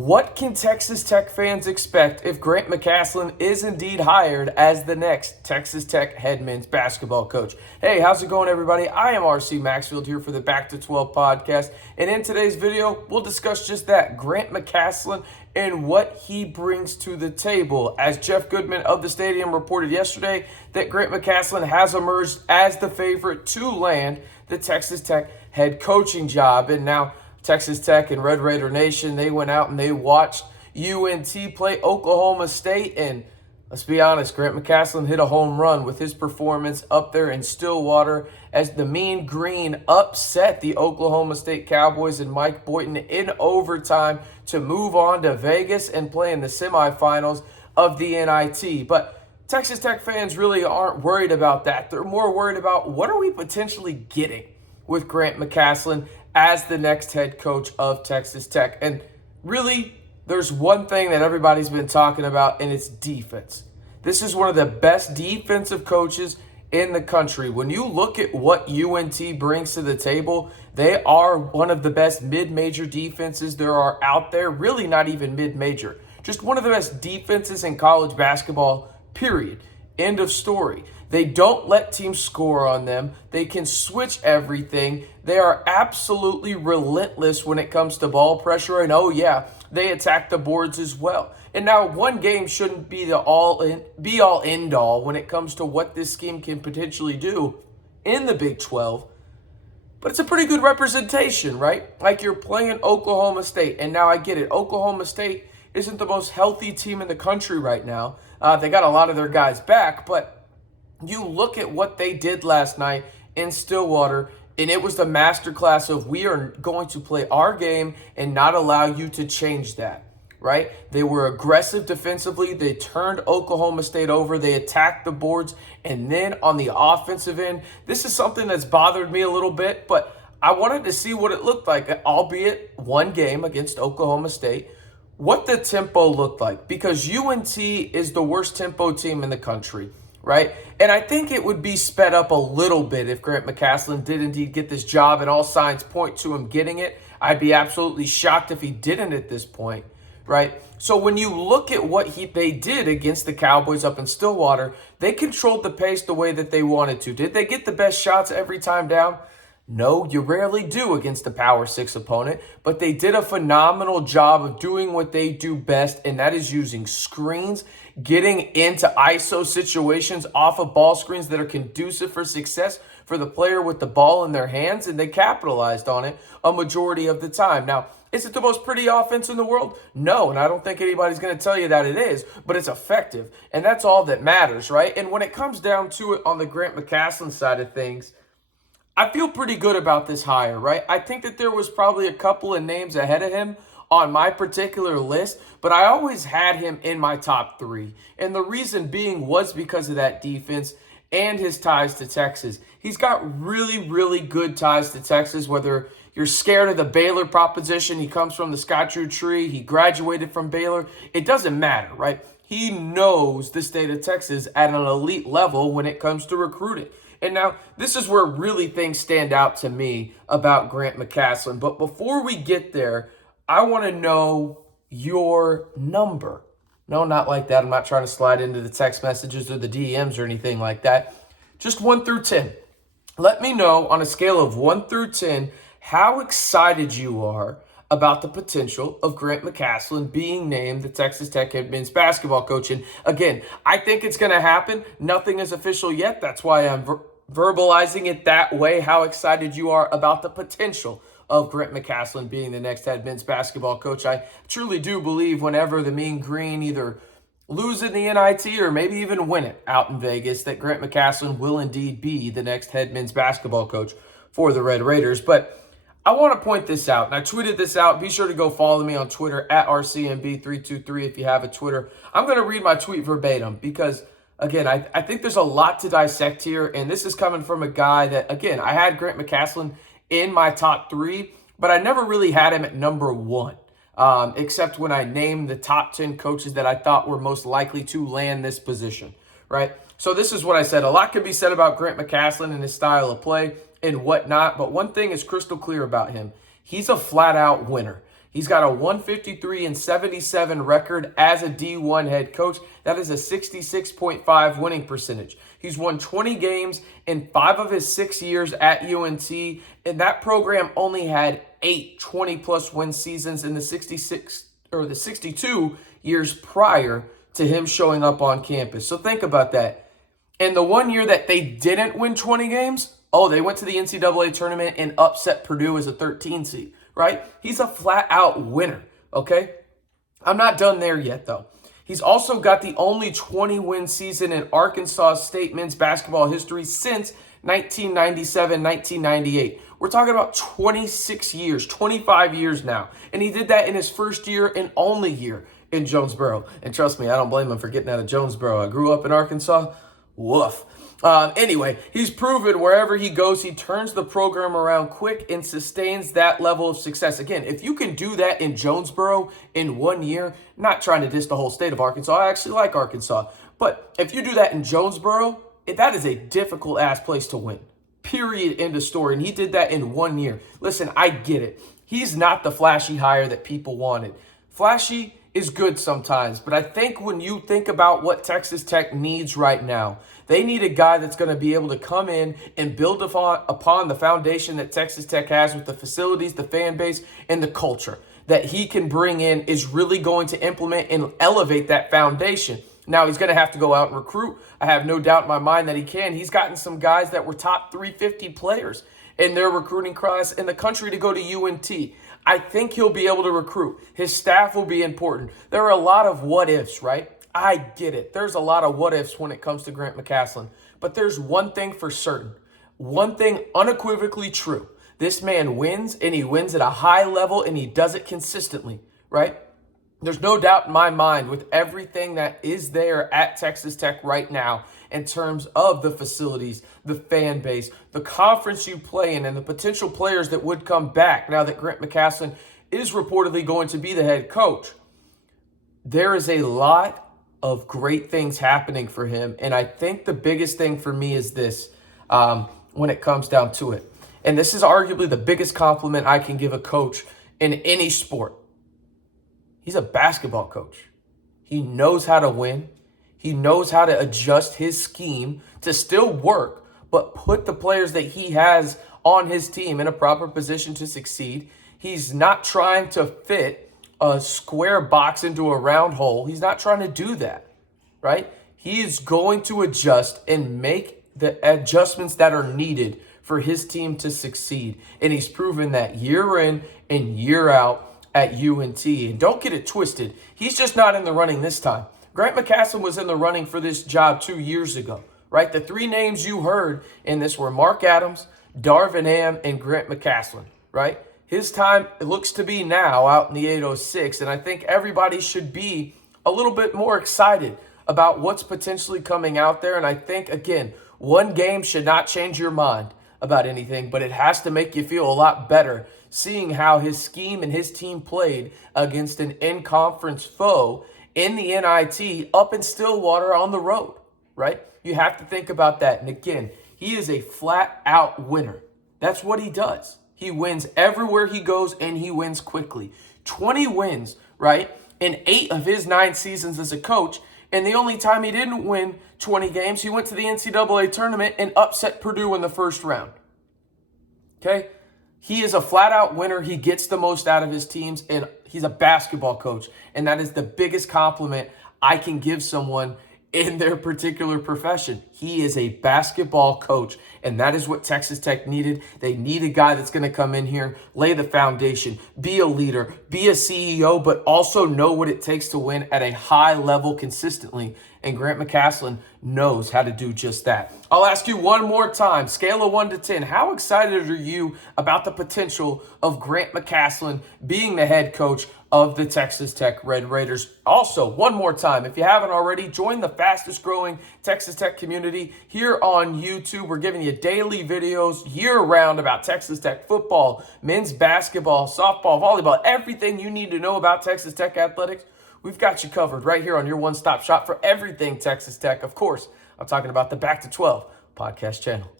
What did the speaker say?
What can Texas Tech fans expect if Grant McCasland is indeed hired as the next Texas Tech head men's basketball coach? Hey, how's it going, everybody? I am RC Maxfield here for the Back to 12 podcast, and in today's video, we'll discuss just that, Grant McCasland and what he brings to the table. As Jeff Goodman of the Stadium reported yesterday, that Grant McCasland has emerged as the favorite to land the Texas Tech head coaching job, and now Texas Tech and Red Raider Nation, they went out and they watched UNT play Oklahoma State. And let's be honest, Grant McCasland hit a home run with his performance up there in Stillwater as the Mean Green upset the Oklahoma State Cowboys and Mike Boynton in overtime to move on to Vegas and play in the semifinals of the NIT. But Texas Tech fans really aren't worried about that. They're more worried about what are we potentially getting with Grant McCasland as the next head coach of Texas Tech. And really, there's one thing that everybody's been talking about, and it's defense. This is one of the best defensive coaches in the country. When you look at what UNT brings to the table, they are one of the best mid-major defenses there are out there. Really not even mid-major. Just one of the best defenses in college basketball, period. End of story. They don't let teams score on them. They can switch everything. They are absolutely relentless when it comes to ball pressure. And oh yeah, they attack the boards as well. And now one game shouldn't be the be-all, end-all when it comes to what this scheme can potentially do in the Big 12. But it's a pretty good representation, right? Like you're playing Oklahoma State. And now I get it. Oklahoma State isn't the most healthy team in the country right now. They got a lot of their guys back, but you look at what they did last night in Stillwater, and it was the masterclass of we are going to play our game and not allow you to change that, right? They were aggressive defensively. They turned Oklahoma State over. They attacked the boards. And then on the offensive end, this is something that's bothered me a little bit, but I wanted to see what it looked like, albeit one game against Oklahoma State, what the tempo looked like, because UNT is the worst tempo team in the country. Right? And I think it would be sped up a little bit if Grant McCasland did indeed get this job, and all signs point to him getting it. I'd be absolutely shocked if he didn't at this point, right? So when you look at what they did against the Cowboys up in Stillwater, they controlled the pace the way that they wanted to. Did they get the best shots every time down? No, you rarely do against a Power 6 opponent, but they did a phenomenal job of doing what they do best, and that is using screens, getting into ISO situations off of ball screens that are conducive for success for the player with the ball in their hands, and they capitalized on it a majority of the time. Now, is it the most pretty offense in the world? No, and I don't think anybody's going to tell you that it is, but it's effective, and that's all that matters, right? And when it comes down to it on the Grant McCasland side of things, I feel pretty good about this hire, right? I think that there was probably a couple of names ahead of him on my particular list, but I always had him in my top three. And the reason being was because of that defense and his ties to Texas. He's got really, really good ties to Texas, whether you're scared of the Baylor proposition, he comes from the Scottsdale tree, he graduated from Baylor, it doesn't matter, right? He knows the state of Texas at an elite level when it comes to recruiting. And now, this is where really things stand out to me about Grant McCasland. But before we get there, I want to know your number. No, not like that. I'm not trying to slide into the text messages or the DMs or anything like that. Just 1 through 10. Let me know on a scale of 1 through 10 how excited you are about the potential of Grant McCasland being named the Texas Tech head men's basketball coach. And again, I think it's going to happen. Nothing is official yet. That's why I'm verbalizing it that way, how excited you are about the potential of Grant McCasland being the next head men's basketball coach. I truly do believe whenever the Mean Green either lose in the NIT or maybe even win it out in Vegas, that Grant McCasland will indeed be the next head men's basketball coach for the Red Raiders. But I want to point this out, and I tweeted this out. Be sure to go follow me on Twitter at RCMB323 if you have a Twitter. I'm going to read my tweet verbatim because, again, I think there's a lot to dissect here, and this is coming from a guy that, again, I had Grant McCasland in my top three, but I never really had him at number one, except when I named the top 10 coaches that I thought were most likely to land this position, right? So this is what I said. A lot could be said about Grant McCasland and his style of play and whatnot, but one thing is crystal clear about him. He's a flat-out winner. He's got a 153-77 record as a D1 head coach. That is a 66.5 winning percentage. He's won 20 games in 5 of his 6 years at UNT, and that program only had 8 20-plus win seasons in the 62 years prior to him showing up on campus. So think about that. And the 1 year that they didn't win 20 games, they went to the NCAA tournament and upset Purdue as a 13 seed, right? He's a flat-out winner, okay? I'm not done there yet, though. He's also got the only 20-win season in Arkansas State men's basketball history since 1997-1998. We're talking about 26 years, 25 years now. And he did that in his first year and only year in Jonesboro. And trust me, I don't blame him for getting out of Jonesboro. I grew up in Arkansas. Woof. Anyway, he's proven wherever he goes, he turns the program around quick and sustains that level of success. Again, if you can do that in Jonesboro in 1 year, not trying to diss the whole state of Arkansas, I actually like Arkansas, but if you do that in Jonesboro, that is a difficult-ass place to win. Period, end of story. And he did that in 1 year. Listen, I get it. He's not the flashy hire that people wanted. Flashy is good sometimes, but I think when you think about what Texas Tech needs right now, they need a guy that's going to be able to come in and build upon the foundation that Texas Tech has with the facilities, the fan base, and the culture that he can bring in is really going to implement and elevate that foundation. Now, he's going to have to go out and recruit. I have no doubt in my mind that he can. He's gotten some guys that were top 350 players in their recruiting class in the country to go to UNT. I think he'll be able to recruit. His staff will be important. There are a lot of what ifs, right? I get it. There's a lot of what ifs when it comes to Grant McCasland. But there's one thing for certain. One thing unequivocally true. This man wins, and he wins at a high level, and he does it consistently, right? There's no doubt in my mind with everything that is there at Texas Tech right now in terms of the facilities, the fan base, the conference you play in, and the potential players that would come back now that Grant McCasland is reportedly going to be the head coach. There is a lot of great things happening for him, and I think the biggest thing for me is this when it comes down to it. And this is arguably the biggest compliment I can give a coach in any sport. He's a basketball coach. He knows how to win. He knows how to adjust his scheme to still work, but put the players that he has on his team in a proper position to succeed. He's not trying to fit a square box into a round hole. He's not trying to do that, right? He is going to adjust and make the adjustments that are needed for his team to succeed. And he's proven that year in and year out at UNT. And don't get it twisted. He's just not in the running this time. Grant McCasland was in the running for this job 2 years ago, right? The three names you heard in this were Mark Adams, Darvin Ham, and Grant McCasland, right? His time, it looks to be now out in the 806, and I think everybody should be a little bit more excited about what's potentially coming out there. And I think, again, one game should not change your mind about anything, but it has to make you feel a lot better seeing how his scheme and his team played against an in-conference foe in the NIT up in Stillwater on the road, right? You have to think about that. And again, he is a flat-out winner. That's what he does. He wins everywhere he goes, and he wins quickly. 20 wins, right, in 8 of his 9 seasons as a coach. And the only time he didn't win 20 games, he went to the NCAA tournament and upset Purdue in the first round. Okay? He is a flat-out winner. He gets the most out of his teams, and he's a basketball coach. And that is the biggest compliment I can give someone in their particular profession. He is a basketball coach, and that is what Texas Tech needed. They need a guy that's going to come in here, lay the foundation, be a leader, be a CEO, but also know what it takes to win at a high level consistently. And Grant McCasland knows how to do just that. I'll ask you one more time, scale of 1 to 10, how excited are you about the potential of Grant McCasland being the head coach of the Texas Tech Red Raiders? Also, one more time, if you haven't already, join the fastest growing Texas Tech community here on YouTube. We're giving you daily videos year-round about Texas Tech football, men's basketball, softball, volleyball, everything you need to know about Texas Tech athletics. We've got you covered right here on your one-stop shop for everything Texas Tech. Of course, I'm talking about the Back to 12 podcast channel.